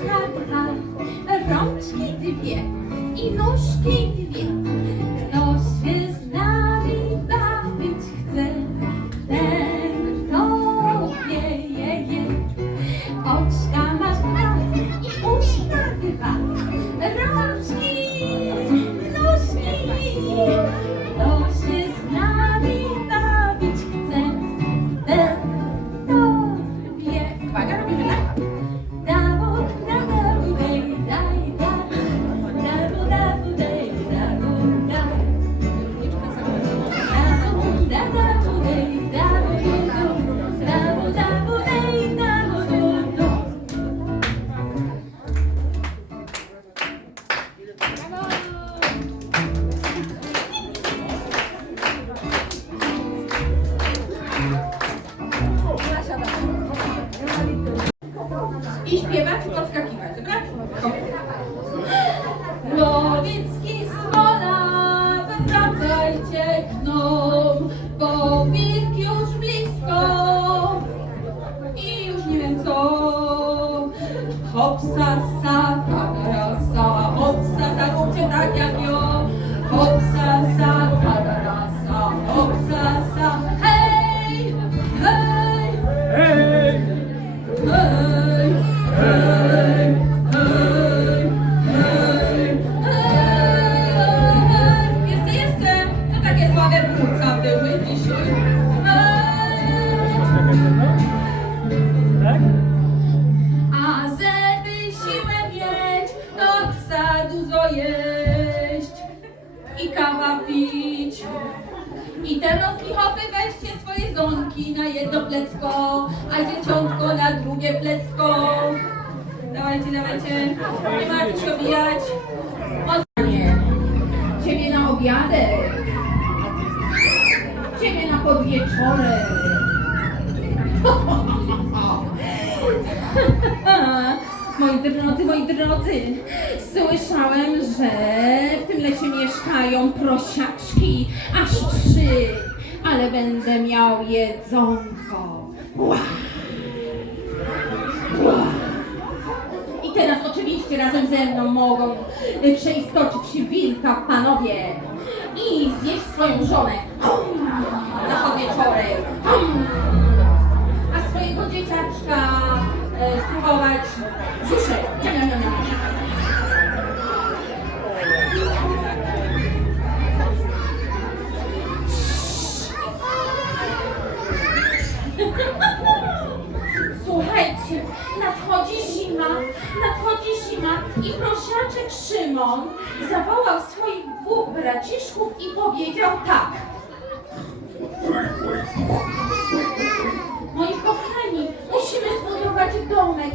dwa, rączki dwie i nóżki dwie. Kto się z nami bawić chce, ten to wie, je, je. Oczka I śpiewać i podskakiwać, dobra? Łowiecki smola, wracajcie k bo wilk już blisko i już nie wiem co. Hopsa, sa, kadarasa, hopsa, sa, róbcie tak jak ja. Hopsa, słabe płuca były dzisiaj? Tak? A żeby siłę mieć, to psa dużo jeść i kawa pić. I teraz hopy weźcie swoje zonki na jedno plecko, a dzieciątko na drugie plecko. Dawajcie, dawajcie, nie ma co się drodzy, moi drodzy, słyszałem, że w tym lesie mieszkają prosiaczki, aż trzy, ale będę miał jedzonko. I teraz oczywiście razem ze mną mogą przeistoczyć wilka panowie i zjeść swoją żonę. Na podwieczorek. Hum! A swojego dzieciaczka e, spróbować i prosiaczek Szymon zawołał swoich dwóch braciszków i powiedział tak. Moi kochani, musimy zbudować domek,